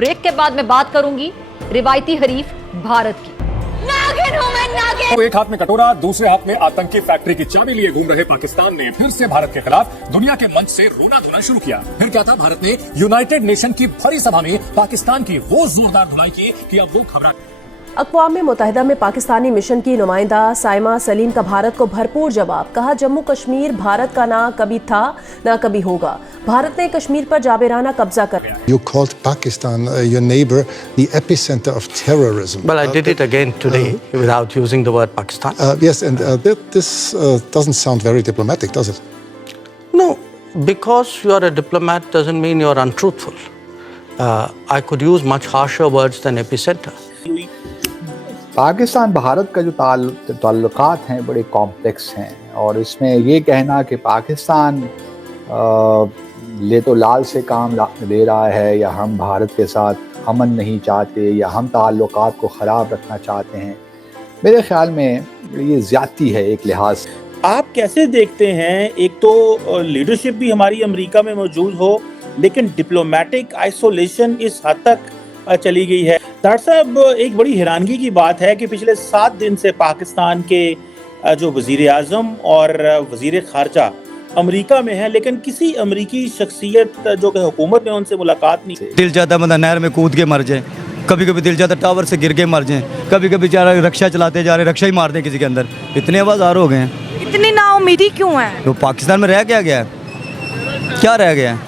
Break के बाद मैं बात करूंगी रिवायती हरीफ भारत की। नागिन हूं मैं, नागिन। तो एक हाथ में कटोरा, दूसरे हाथ में आतंकी फैक्ट्री की चाबी लिए घूम रहे पाकिस्तान ने फिर से भारत के खिलाफ दुनिया के मंच से रोना धोना शुरू किया। फिर क्या था, भारत ने यूनाइटेड नेशन की बड़ी सभा में पाकिस्तान की वो जोरदार धुनाई की कि अब वो घबरा। अक़वाम मुत्तहिदा में पाकिस्तानी मिशन की नुमाइंदा साइमा सलीम का भारत को भरपूर जवाब। कहा, जम्मू कश्मीर भारत का ना कभी था ना कभी होगा। भारत ने कश्मीर पर जाबिराना कब्जा कर लिया। You called Pakistan, your neighbor, the epicenter of terrorism. Well, I did it again today without using the word Pakistan. Yes, and this doesn't sound very diplomatic, does it? No, because you are a diplomat doesn't mean you are untruthful. I could use much harsher words than epicenter. Pakistan Bharat का जो ताल्लुकात हैं बड़े complex हैं, और इसमें ये कहना कि पाकिस्तान ले तो लाल से काम ले रहा है, या हम भारत के साथ अमन नहीं चाहते, या हम ताल्लुकात को ख़राब रखना चाहते हैं, मेरे ख़्याल में ये ज़्यादती है एक लिहाज से। आप कैसे देखते हैं, एक तो लीडरशिप भी हमारी अमेरिका में मौजूद हो, लेकिन डिप्लोमेटिक आइसोलेशन इस हद तक चली गई है। डॉक्टर साहब, एक बड़ी हैरानगी की बात है कि पिछले 7 दिन से पाकिस्तान के जो वज़ीर आज़म और वज़ीर ख़ारजा अमेरिका में है, लेकिन किसी अमेरिकी शख्सियत जो कि हुकूमत में उनसे मुलाकात नहीं। दिल चाहता बंदा नहर में कूद के मर जाए, कभी कभी दिल चाहता टावर से गिर के मर जाए, कभी कभी रक्षा चलाते जा रहे रक्षा ही मार दें किसी के अंदर। इतने आवाज़ार हो गए हैं। इतनी नाउमीदी क्यों है? तो पाकिस्तान में रह क्या गया है? क्या रह गया है?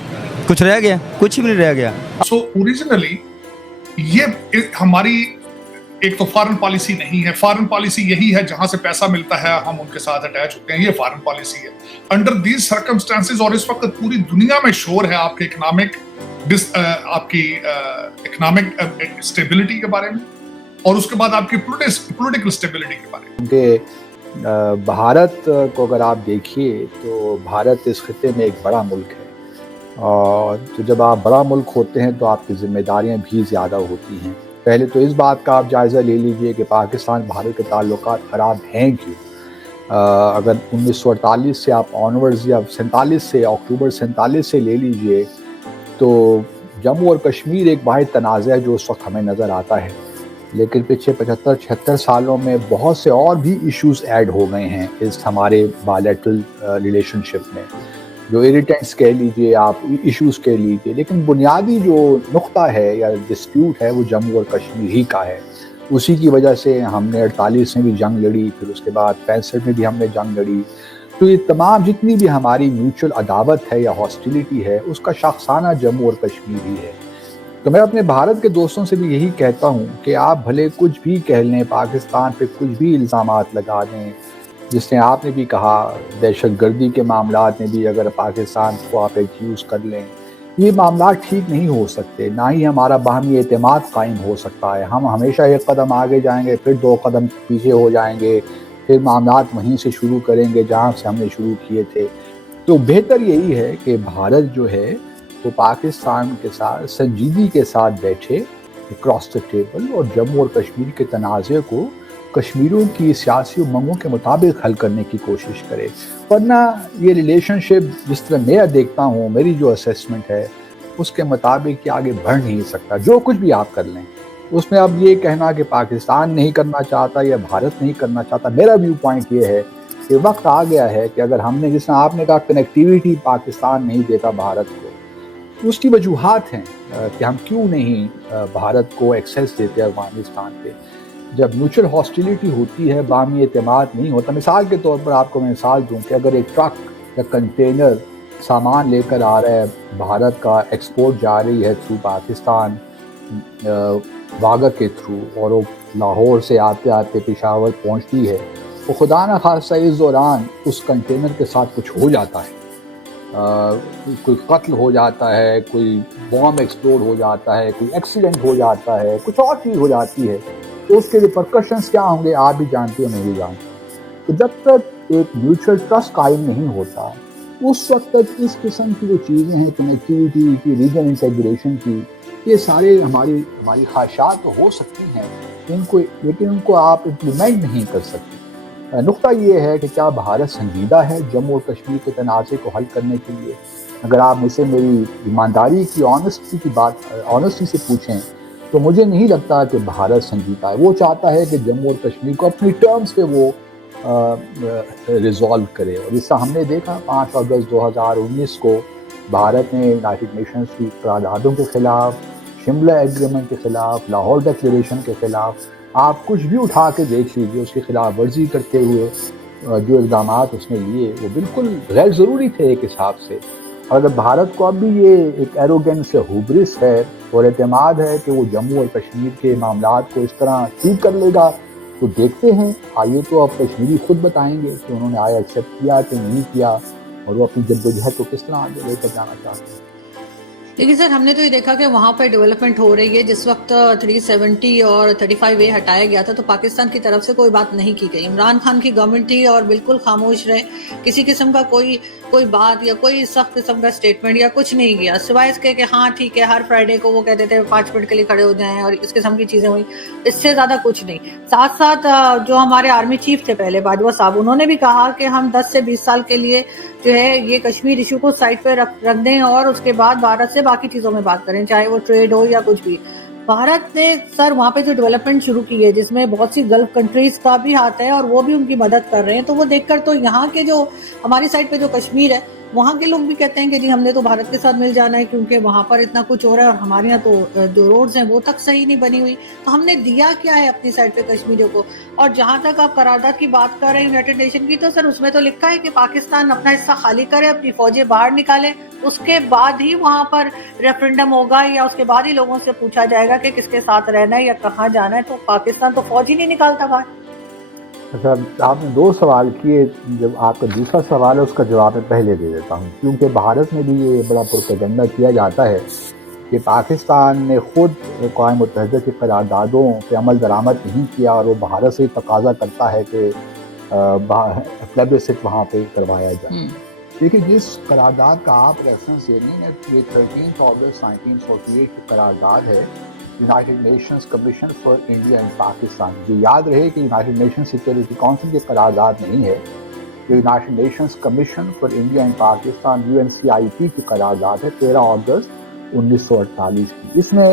कुछ रह गया? कुछ भी नहीं रह गया। सो ओरिजिनली ये हमारी एक तो फॉरेन पॉलिसी नहीं है। फॉरेन पॉलिसी यही है जहां से पैसा मिलता है हम उनके साथ अटैच होते हैं, ये फॉरेन पॉलिसी है। अंडर दीज सर्कमस्टेंसेस, और इस वक्त पूरी दुनिया में शोर है आपके इकोनॉमिक स्टेबिलिटी के बारे में, और उसके बाद आपकी पॉलिटिकल स्टेबिलिटी के बारे में। क्योंकि भारत को अगर आप देखिए तो भारत इस खिते में एक बड़ा मुल्क है, और तो जब आप बड़ा मुल्क होते हैं तो आपकी जिम्मेदारियां भी ज़्यादा होती हैं। पहले तो इस बात का आप जायज़ा ले लीजिए कि पाकिस्तान भारत के ताल्लुकात ख़राब हैं क्यों। अगर 1948 से आप ऑनवर्ड्स, या 47 से, अक्टूबर 47 से ले लीजिए, तो जम्मू और कश्मीर एक वाहिद तनाज़ा है जो उस वक्त हमें नज़र आता है। लेकिन पिछले 75-76 सालों में बहुत से और भी इश्यूज़ ऐड हो गए हैं इस हमारे बायलैटरल रिलेशनशिप में, जो इरिटेंट्स कह लीजिए, आप इश्यूज़ कह लीजिए, लेकिन बुनियादी जो नुक्ता है या डिस्प्यूट है वो जम्मू और कश्मीर ही का है। उसी की वजह से हमने 48 में भी जंग लड़ी, फिर उसके बाद 65 में भी हमने जंग लड़ी। तो ये तमाम जितनी भी हमारी म्यूचुअल अदावत है या हॉस्टिलिटी है, उसका शाखसाना जम्मू और कश्मीर ही है। तो मैं अपने भारत के दोस्तों से भी यही कहता हूँ कि आप भले कुछ भी कह लें, पाकिस्तान पे कुछ भी इल्ज़ामात लगा दें, जिसने आपने भी कहा दहशतगर्दी के मामलात में भी अगर पाकिस्तान को आप एक्यूज़ कर लें, ये मामला ठीक नहीं हो सकते, ना ही हमारा बाहमी एतमाद कायम हो सकता है। हम हमेशा एक कदम आगे जाएंगे, फिर 2 कदम पीछे हो जाएंगे, फिर मामलात वहीं से शुरू करेंगे जहाँ से हमने शुरू किए थे। तो बेहतर यही है कि भारत जो है वो पाकिस्तान के साथ संजीदगी के साथ बैठे अक्रॉस द टेबल, और जम्मू और कश्मीर के तनाज़े को कश्मीरियों की सियासी उमंगों के मुताबिक हल करने की कोशिश करे। वरना ये रिलेशनशिप जिस तरह मैं देखता हूँ, मेरी जो असेसमेंट है उसके मुताबिक ये आगे बढ़ नहीं सकता। जो कुछ भी आप कर लें उसमें अब ये कहना कि पाकिस्तान नहीं करना चाहता या भारत नहीं करना चाहता, मेरा व्यू पॉइंट ये है कि वक्त आ गया है कि अगर हमने, जिस तरह आपने कहा कनेक्टिविटी पाकिस्तान नहीं देता भारत को, उसकी वजूहात हैं कि हम क्यों नहीं भारत को एक्सेस देते अफगानिस्तान पे। जब म्यूचुअल हॉस्टिलिटी होती है, बाहमी एतमाद नहीं होता। मिसाल के तौर पर आपको मैं मिसाल दूं कि अगर एक ट्रक या कंटेनर सामान लेकर आ रहा है, भारत का एक्सपोर्ट जा रही है थ्रू पाकिस्तान वागा के थ्रू, और वो लाहौर से आते आते पेशावर पहुंचती है, तो खुदा न खास्ता इस दौरान उस कंटेनर के साथ कुछ हो जाता है, कोई कत्ल हो जाता है, कोई बॉम्ब एक्सप्लोड हो जाता है, कोई एक्सीडेंट हो जाता है, कुछ और चीज़ हो जाती है, तो उसके रिपरकशंस क्या होंगे आप भी जानते हो, मैं भी जानता हूँ। तो जब तक एक म्यूचुअल ट्रस्ट कायम नहीं होता, उस वक्त तक इस किस्म की जो चीज़ें हैं, कनेक्टिविटी की, रीजन इंटीग्रेशन की, ये सारे हमारी ख्वाहिशात तो हो सकती हैं, लेकिन उनको आप इम्प्लीमेंट नहीं कर सकते। नुक्ता ये है कि क्या भारत संजीदा है जम्मू और कश्मीर के तनाज़े को हल करने के लिए? اگر آپ مجھ سے میری ایمانداری کی آنیسٹی سے پوچھیں تو مجھے نہیں لگتا کہ بھارت سنجیدہ ہے. وہ چاہتا ہے کہ جموں اور کشمیر کو اپنی ٹرمز پہ وہ ریزالو کرے. اور جس طرح ہم نے دیکھا 5 اگست 2019 کو بھارت نے یونائٹڈ نیشنز کی قراردادوں کے خلاف، شملہ ایگریمنٹ کے خلاف، لاہور ڈکلیریشن کے خلاف، آپ کچھ بھی اٹھا کے دیکھ لیجیے، اس کی خلاف ورزی کرتے ہوئے جو اقدامات اس نے لیے وہ بالکل غیر ضروری تھے ایک حساب سے. اور اگر بھارت کو اب بھی یہ ایک ایروگینس ہوبرس ہے اور اعتماد ہے کہ وہ جموں اور کشمیر کے معاملات کو اس طرح ٹھیک کر لے گا، تو دیکھتے ہیں. آئیے تو اب کشمیری خود بتائیں گے کہ انہوں نے آیا ایکسیپٹ کیا کہ نہیں کیا، اور وہ اپنی جدوجہد کو کس طرح آگے لے کر جانا چاہتے ہیں. لیکن سر ہم نے تو یہ دیکھا کہ وہاں پہ ڈیولپمنٹ ہو رہی ہے. جس وقت 370 اور 35A ہٹایا گیا تھا تو پاکستان کی طرف سے کوئی بات نہیں کی گئی. عمران خان کی گورنمنٹ تھی اور بالکل خاموش رہے، کسی قسم کا کوئی بات یا کوئی سخت قسم کا اسٹیٹمنٹ یا کچھ نہیں کیا، سوائے اس کے کہ ہاں ٹھیک ہے ہر فرائیڈے کو وہ کہتے تھے 5 منٹ کے لیے کھڑے ہو جائیں اور اس قسم کی چیزیں ہوئی. اس سے زیادہ کچھ نہیں. ساتھ ساتھ جو ہمارے آرمی چیف تھے پہلے باجوہ صاحب، انہوں نے بھی کہا کہ ہم 10 سے 20 سال کے لیے جو ہے یہ کشمیر ایشو کو سائڈ پہ رکھ دیں اور اس کے بعد بھارت سے باقی چیزوں میں بات کریں، چاہے وہ ٹریڈ ہو یا کچھ بھی. بھارت نے سر وہاں پہ جو ڈیولپمنٹ شروع کی ہے جس میں بہت سی گلف کنٹریز کا بھی ہاتھ ہے اور وہ بھی ان کی مدد کر رہے ہیں، تو وہ دیکھ کر تو یہاں کے جو ہماری سائڈ پہ جو کشمیر ہے وہاں کے لوگ بھی کہتے ہیں کہ جی ہم نے تو بھارت کے ساتھ مل جانا ہے کیونکہ وہاں پر اتنا کچھ ہو رہا ہے اور ہمارے یہاں تو جو روڈز ہیں وہ تک صحیح نہیں بنی ہوئی. تو ہم نے دیا کیا ہے اپنی سائڈ پہ کشمیریوں کو. اور جہاں تک آپ قرارداد کی بات کر رہے ہیں یونائٹڈ نیشن کی، تو سر اس میں تو لکھا ہے کہ پاکستان اپنا حصہ خالی کرے، اپنی فوجیں باہر نکالے، اس کے بعد ہی وہاں پر ریفرنڈم ہوگا یا اس کے بعد ہی لوگوں سے پوچھا جائے گا کہ کس کے ساتھ رہنا ہے یا کہاں جانا ہے. تو پاکستان تو فوج ہی نہیں نکالتا باہر. اچھا، آپ نے 2 سوال کیے. جب آپ کا دوسرا سوال ہے اس کا جواب میں پہلے دے دیتا ہوں، کیونکہ بھارت میں بھی یہ بڑا پروپیگنڈا کیا جاتا ہے کہ پاکستان نے خود اقوام متحدہ کی قراردادوں پہ عمل درآمد نہیں کیا اور وہ بھارت سے تقاضا کرتا ہے کہ پلیبسٹ وہاں پہ کروایا جائے. دیکھیے جس قرارداد کا آپ ریفرنس دے رہی ہیں یہ 13 اگست 1948 کی قرارداد ہے، United nations commission for India and Pakistan. جو یاد رہے کہ یونائٹڈ نیشن سیکورٹی کونسل کی قرارداد نہیں ہے، جو United nations commission for India and Pakistan UNCIP کی قرارداد ہے 13 اگست 1948 کی. اس میں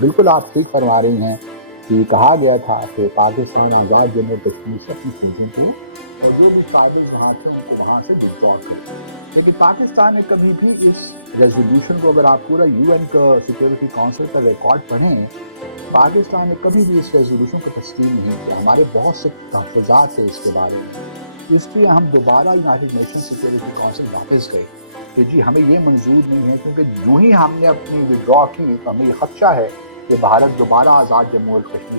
بالکل آپ ٹھیک فرما رہی ہیں کہ کہا گیا تھا کہ پاکستان آزاد جموں کشمیر سے اپنی چیزوں کو اور جو بھی ٹرائبلز وہاں سے ان کو وہاں سے ڈسٹرائے کرے. لیکن پاکستان نے کبھی بھی اس ریزولوشن کو، اگر آپ پورا UN کا سیکورٹی کونسل کا ریکارڈ پڑھیں، پاکستان نے کبھی بھی اس ریزولوشن کو تسلیم نہیں کیا. ہمارے بہت سے تحفظات ہیں اس کے بارے میں، اس لیے ہم دوبارہ یونائٹڈ نیشن سیکورٹی کونسل واپس گئے کہ جی ہمیں یہ منظور نہیں ہے، کیونکہ جو ہی ہم نے اپنی وڈرا کی تو ہمیں یہ خدشہ ہے کہ بھارت دوبارہ آزاد جموں اور کشمیر